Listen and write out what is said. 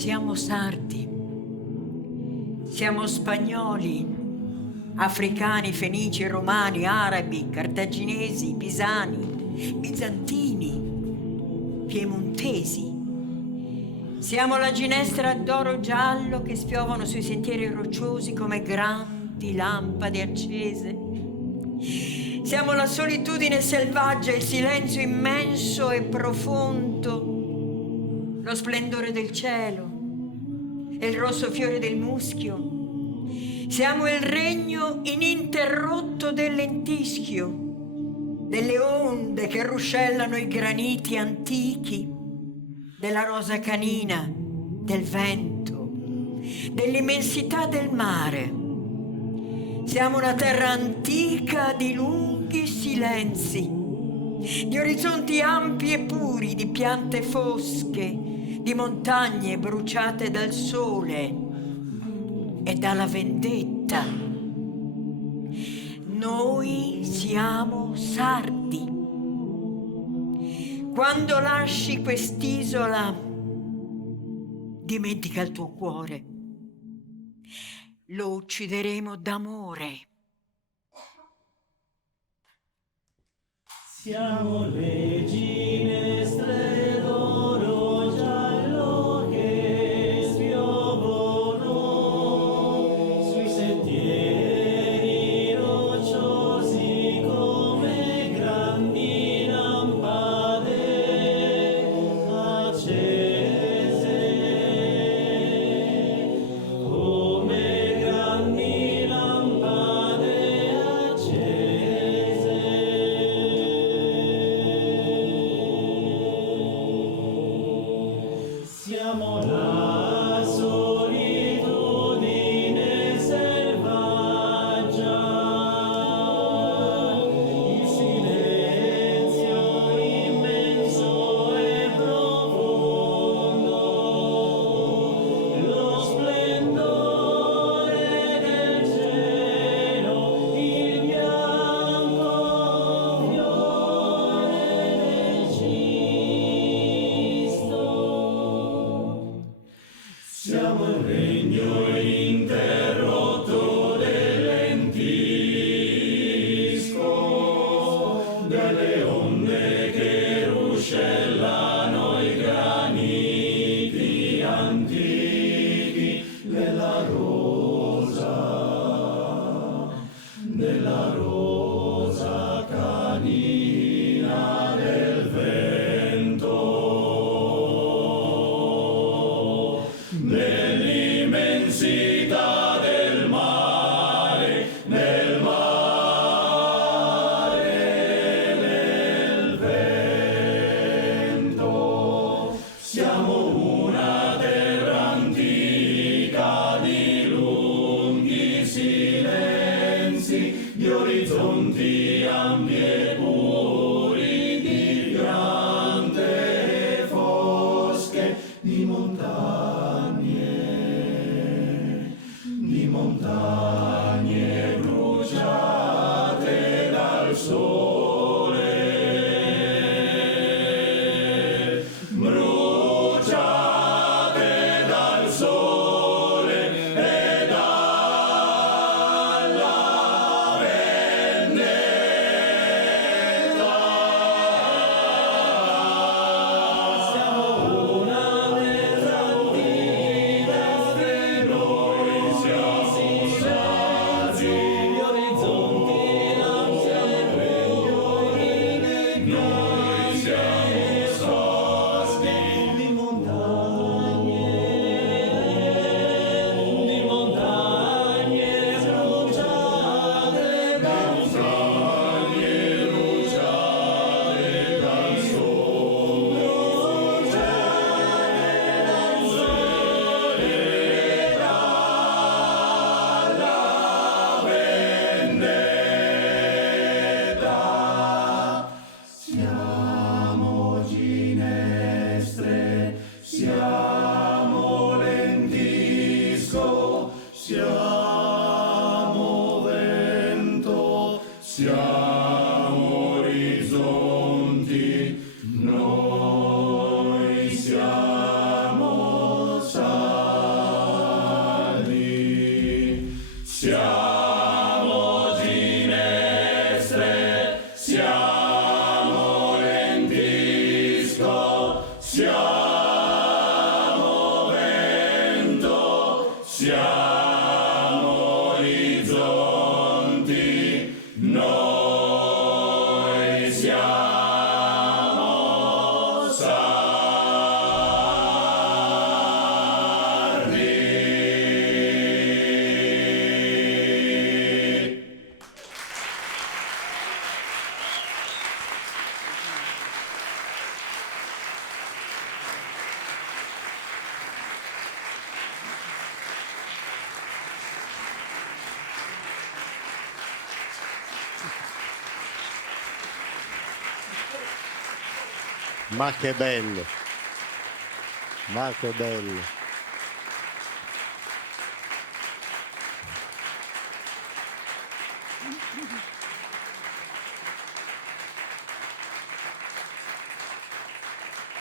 Siamo sardi, siamo spagnoli, africani, fenici, romani, arabi, cartaginesi, pisani, bizantini, piemontesi. Siamo la ginestra d'oro giallo che spiovano sui sentieri rocciosi come grandi lampade accese. Siamo la solitudine selvaggia, il silenzio immenso e profondo, lo splendore del cielo e il rosso fiore del muschio. Siamo il regno ininterrotto del lentischio, delle onde che ruscellano i graniti antichi, della rosa canina, del vento, dell'immensità del mare. Siamo una terra antica di lunghi silenzi, di orizzonti ampi e puri, di piante fosche, di montagne bruciate dal sole e dalla vendetta. Noi siamo sardi. Quando lasci quest'isola, dimentica il tuo cuore. Lo uccideremo d'amore. Siamo le ginestre d'oro giallo che spiovono sui sentieri rocciosi come grandi lampade accese, come grandi lampade accese. Ma che bello, ma che bello.